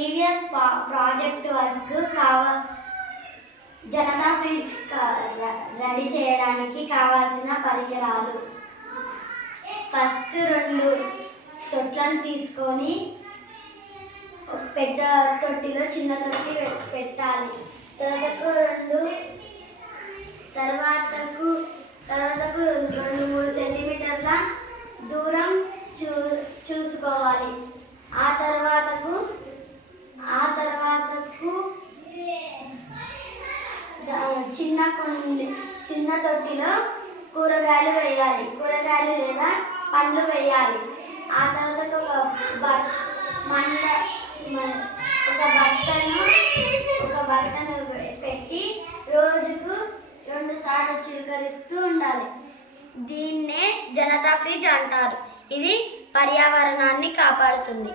EVS project work Janata fridge ready చేయడానికి కావాల్సిన పరికరాలు. ఫస్ట్ 2 తొట్లను తీసుకొని ఒక పెద్ద తొట్టిలో చిన్న తొట్టి పెట్టాలి. తర్వాతకు 2-3 సెంటీమీటర్ల దూరం చూసుకోవాలి. ఆ తర్వాతకు చిన్న తొట్టిలో కూరగాయలు వేయాలి. కూరగాయలు లేదా పండ్లు వేయాలి. ఆ తర్వాత ఒక బట్టను పెట్టి రోజుకు 2 సార్లు చిలకరిస్తూ ఉండాలి. దీన్నే జనతా ఫ్రిడ్జ్ అంటారు. ఇది పర్యావరణాన్ని కాపాడుతుంది.